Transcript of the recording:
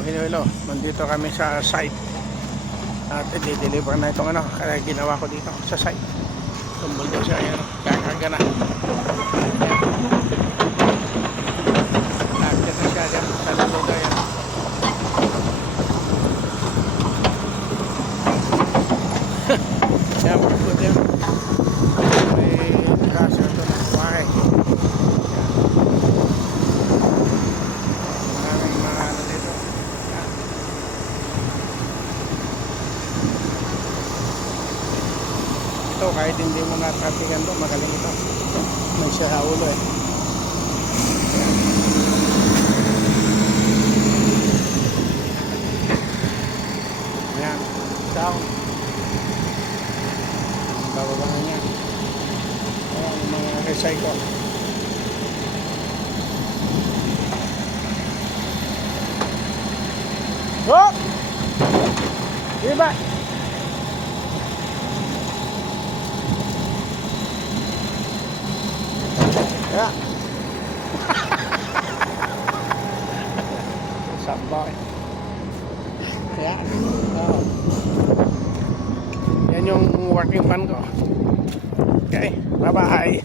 hello. Nandito kami sa site. At i-deliver na itong ano, kaya ginawa ko dito sa site. Tumbol daw siya, ayan, kakaga na. Nakagad na siya dyan, sa lalo daw yan. Yan, pagkod yan. May traso ito na kuwari. Maraming mga ano dito. Yan. Ito, kahit hindi mo na-traffican doon, magaling ito. May siya sa ulo eh. Ayan, down. Bababangan niya. Ayan, mga recycle. Oh! Diba? Ya. Sabay. Ayan. Oh. Yan yung working fan ko. Okay, bye-bye.